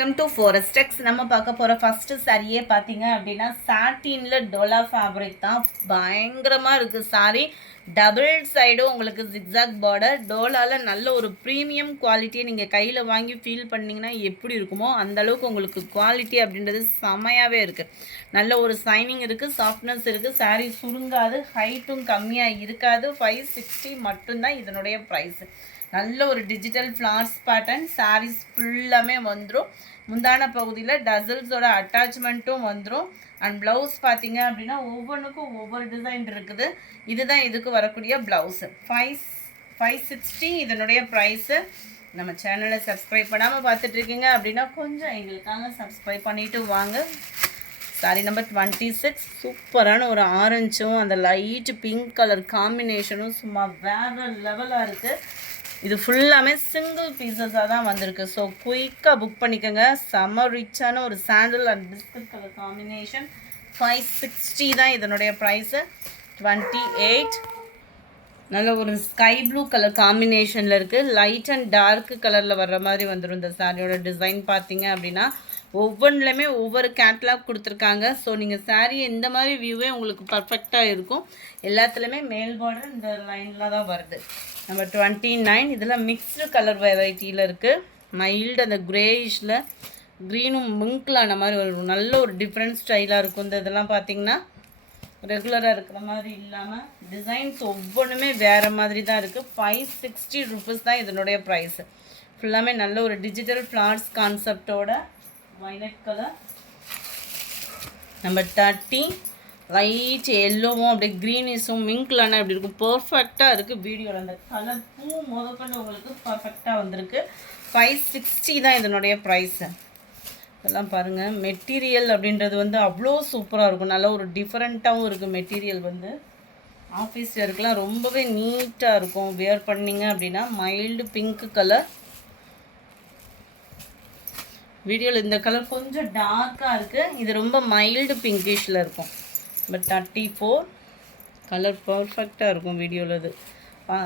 Welcome to ஃபாரஸ்டெக்ஸ். நம்ம பார்க்க போகிற ஃபஸ்ட்டு சாரியே பார்த்தீங்க அப்படின்னா சாட்டினில் டோலா ஃபேப்ரிக் தான். பயங்கரமாக இருக்குது சாரி. டபுள் சைடும் உங்களுக்கு ஜிக்ஸாக் பார்டர். டோலாவில் நல்ல ஒரு ப்ரீமியம் குவாலிட்டியை நீங்கள் கையில் வாங்கி ஃபீல் பண்ணிங்கன்னா எப்படி இருக்குமோ அந்தளவுக்கு உங்களுக்கு குவாலிட்டி அப்படின்றது செமையாகவே இருக்குது. நல்ல ஒரு சைனிங் இருக்குது, சாஃப்ட்னஸ் இருக்குது. சாரீ சுருங்காது, ஹைட்டும் கம்மியாக இருக்காது. 560 மட்டும்தான் இதனுடைய ப்ரைஸு. நல்ல ஒரு டிஜிட்டல் ஃப்ளார்ஸ் பேட்டர்ன். சாரீஸ் ஃபுல்லாமே வந்துடும். முந்தான பகுதியில் டசல்ஸோட அட்டாச்மெண்ட்டும் வந்துடும். அண்ட் ப்ளவுஸ் பார்த்தீங்க அப்படின்னா ஒவ்வொன்றுக்கும் ஒவ்வொரு டிசைன் இருக்குது. இதுதான் இதுக்கு வரக்கூடிய ப்ளவுஸு. 560 இதனுடைய ப்ரைஸு. நம்ம சேனலை சப்ஸ்கிரைப் பண்ணாமல் பார்த்துட்ருக்கீங்க அப்படின்னா கொஞ்சம் எங்களுக்காக சப்ஸ்கிரைப் பண்ணிவிட்டு வாங்க. Sorry number 26. சூப்பரான ஒரு ஆரஞ்சும் அந்த லைட் பிங்க் கலர் காம்பினேஷனும் சும்மா வேறு லெவலாக இருக்குது. இது ஃபுல்லாமே சிங்கிள் பீசஸாக தான் வந்திருக்கு. ஸோ குயிக்காக புக் பண்ணிக்கோங்க. செம்ம ரிச்சான ஒரு சாண்டில் அண்ட் பிஸ்கட் கலர் காம்பினேஷன். 560 தான் இதனுடைய ப்ரைஸு. 28. நல்ல ஒரு ஸ்கை ப்ளூ கலர் காம்பினேஷனில் இருக்குது. லைட் அண்ட் டார்க் கலரில் வர்ற மாதிரி வந்துடும். இந்த சாரியோட டிசைன் பார்த்தீங்க அப்படின்னா ஒவ்வொன்றுலையுமே ஒவ்வொரு கேட்லாக் கொடுத்துருக்காங்க. ஸோ நீங்கள் சாரீ இந்த மாதிரி வியூவே உங்களுக்கு பர்ஃபெக்டாக இருக்கும். எல்லாத்துலேயுமே மேல் பார்டர் இந்த லைனில் தான் வருது. நம்பர் 29. இதில் மிக்ஸ்டு கலர் வெரைட்டியில் இருக்குது. மைல்டு அந்த க்ரேயிஷில் க்ரீனும் மிங்க்லான மாதிரி ஒரு நல்ல ஒரு டிஃப்ரெண்ட் ஸ்டைலாக இருக்கும். இந்த இதெல்லாம் பார்த்திங்கன்னா ரெகுலராக இருக்கிற மாதிரி இல்லாமல் டிசைன்ஸ் ஒவ்வொன்றுமே வேறு மாதிரி தான் இருக்குது. 560 ருபீஸ் தான் இதனுடைய ப்ரைஸு. ஃபுல்லாமே நல்ல ஒரு டிஜிட்டல் ஃப்ளார்ஸ் கான்செப்டோட வயலட் கலர். நம்பர் 30. லைட் எல்லோவும் அப்படியே க்ரீனிஷும் மிங்க்லான அப்படி இருக்கும். பர்ஃபெக்டாக இருக்குது. வீடியோவில் அந்த கலர் பூ முதற்கொண்டு உங்களுக்கு பர்ஃபெக்டாக வந்திருக்கு. 560 தான் இதனுடைய ப்ரைஸு. இதெல்லாம் பாருங்கள். மெட்டீரியல் அப்படின்றது வந்து அவ்வளோ சூப்பராக இருக்கும். நல்ல ஒரு டிஃப்ரெண்ட்டாகவும் இருக்குது. மெட்டீரியல் வந்து ஆஃபீஸ் வேர்க்கெலாம் ரொம்பவே நீட்டாக இருக்கும். வியர் பண்ணிங்க அப்படின்னா மைல்டு பிங்க் கலர். வீடியோவில் இந்த கலர் கொஞ்சம் டார்க்காக இருக்குது. இது ரொம்ப மைல்டு பிங்கிஷில் இருக்கும். பட் 34. கலர் பர்ஃபெக்டாக இருக்கும் வீடியோவில். இது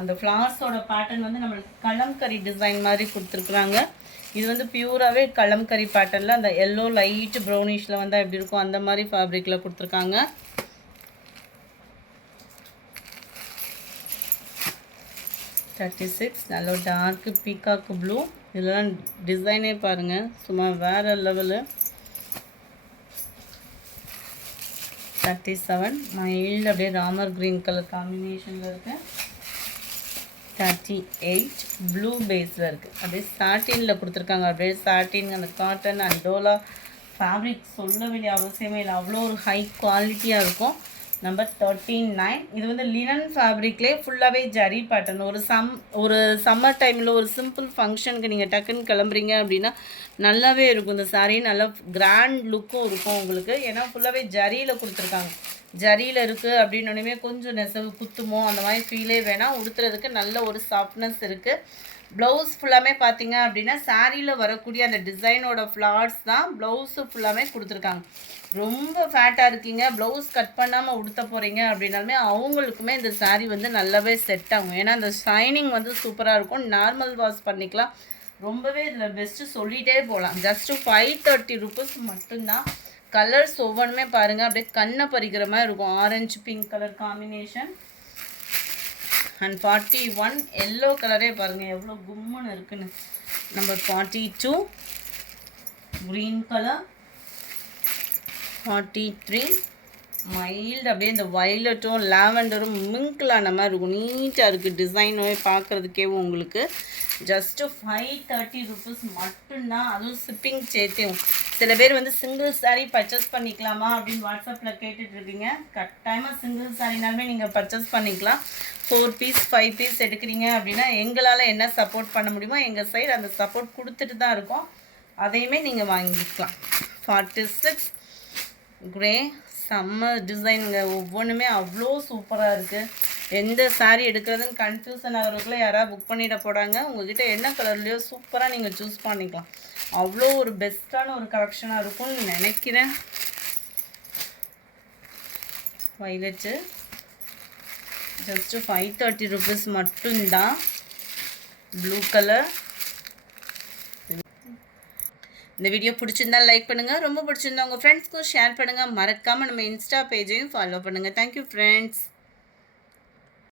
அந்த ஃப்ளார்ஸோட பேட்டர்ன் வந்து நம்மளுக்கு கலம்கரி டிசைன் மாதிரி கொடுத்துருக்குறாங்க. இது வந்து பியூராகவே கலம்கரி பேட்டர்னில் அந்த எல்லோ லைட் ப்ரௌனிஷில் வந்தால் எப்படி இருக்கும் அந்த மாதிரி ஃபேப்ரிக்கில் கொடுத்துருக்காங்க. நல்ல டார்க்கு பீகாக்கு ப்ளூ. இதெல்லாம் டிசைனே பாருங்கள், சும்மா வேறு லெவலு. 37. மைல்டு அப்படியே ராமர் க்ரீன் கலர் காம்பினேஷனில் இருக்குது. 38. ப்ளூ பேஸில் இருக்குது. அப்படியே சாட்டினில் கொடுத்துருக்காங்க. அப்படியே சாட்டின் அந்த காட்டன் அண்ட் டோலா ஃபேப்ரிக் சொல்ல வேண்டிய அவசியமே இல்லை. அவ்வளோ ஒரு ஹை குவாலிட்டியாக இருக்கும். நம்பர் 39. இது வந்து லினன் ஃபேப்ரிக்லேயே ஃபுல்லாகவே ஜரி பேட்டர்ன். ஒரு சம்மர் டைமில் ஒரு சிம்பிள் ஃபங்க்ஷனுக்கு நீங்கள் டக்குன்னு கிளம்புறீங்க அப்படின்னா நல்லாவே இருக்கும். இந்த சாரீ நல்லா கிராண்ட் லுக்கும் இருக்கும் உங்களுக்கு. ஏன்னா ஃபுல்லாகவே ஜரியில் கொடுத்துருக்காங்க. ஜரியில் இருக்குது அப்படின்னோடனே கொஞ்சம் நெசவு குத்துமோ அந்த மாதிரி ஃபீலே வேணாம். உடுத்துறதுக்கு நல்ல ஒரு சாஃப்ட்னஸ் இருக்குது. ப்ளவுஸ் ஃபுல்லாமே பார்த்தீங்க அப்படின்னா சாரியில் வரக்கூடிய அந்த டிசைனோட ஃப்ளார்ஸ் தான் ப்ளவுஸு ஃபுல்லாமே கொடுத்துருக்காங்க. ரொம்ப ஃபேட்டாக இருக்கீங்க, ப்ளவுஸ் கட் பண்ணாமல் உடுத்த போகிறீங்க அப்படின்னாலுமே அவங்களுக்குமே இந்த சாரீ வந்து நல்லாவே செட் ஆகும். ஏன்னா அந்த ஷைனிங் வந்து சூப்பராக இருக்கும். நார்மல் வாஷ் பண்ணிக்கலாம். ரொம்பவே இதில் பெஸ்ட்டு சொல்லிகிட்டே போகலாம். ஜஸ்ட்டு 530 ருபீஸ் மட்டும்தான். கலர்ஸ் ஒவ்வொன்றுமே பாருங்கள், அப்படியே கண்ணை பறிக்கிற மாதிரி இருக்கும். Orange pink colour combination. And 41. Yellow கலரே பாருங்கள் எவ்வளோ கும்முன்னு இருக்குன்னு. நம்பர் 42. Green colour. 43. மைல்டு அப்படியே இந்த வயலட்டும் லாவெண்டரும் மிங்க்லான மாதிரி இருக்கும். நீட்டாக இருக்குது. டிசைனே பார்க்குறதுக்கே உங்களுக்கு ஜஸ்ட்டு 530 ருபீஸ் மட்டும்தான். அதுவும் ஷிப்பிங் சேர்த்தேன். சில பேர் வந்து சிங்கிள் சாரீ பர்ச்சேஸ் பண்ணிக்கலாமா அப்படின்னு வாட்ஸ்அப்பில் கேட்டுட்ருக்கீங்க. கட்டாயமாக சிங்கிள் சாரீனாலுமே நீங்கள் பர்ச்சேஸ் பண்ணிக்கலாம். 4 பீஸ் 5 பீஸ் எடுக்கிறீங்க அப்படின்னா எங்களால் என்ன சப்போர்ட் பண்ண முடியுமோ எங்கள் சைடு அந்த சப்போர்ட் கொடுத்துட்டு தான் இருக்கோம். அதையுமே நீங்கள் வாங்கிக்கலாம். 46. க்ரே. செம்ம டிசைனுங்க. ஒவ்வொன்றுமே அவ்வளோ சூப்பராக இருக்குது. எந்த சாரீ எடுக்கிறதுன்னு கன்ஃபியூஷன் ஆகிறதுக்குள்ளே யாராவது புக் பண்ணிட போடாங்க. உங்கள்கிட்ட என்ன கலர்லையோ சூப்பராக நீங்கள் சூஸ் பண்ணிக்கலாம். அவ்வளோ ஒரு பெஸ்ட்டான ஒரு கலெக்ஷனாக இருக்கும்னு நினைக்கிறேன். வயலட்டு ஜஸ்ட்டு 530 ருபீஸ் மட்டும்தான். Blue colour. இந்த வீடியோ பிடிச்சிருந்தா லைக் பண்ணுங்கள், ரொம்ப பிடிச்சிருந்தா உங்கள் ஃப்ரெண்ட்ஸ்க்கும் ஷேர் பண்ணுங்கள். மறக்காமல் நம்ம இன்ஸ்டா பேஜையும் ஃபாலோ பண்ணுங்கள். Thank you friends.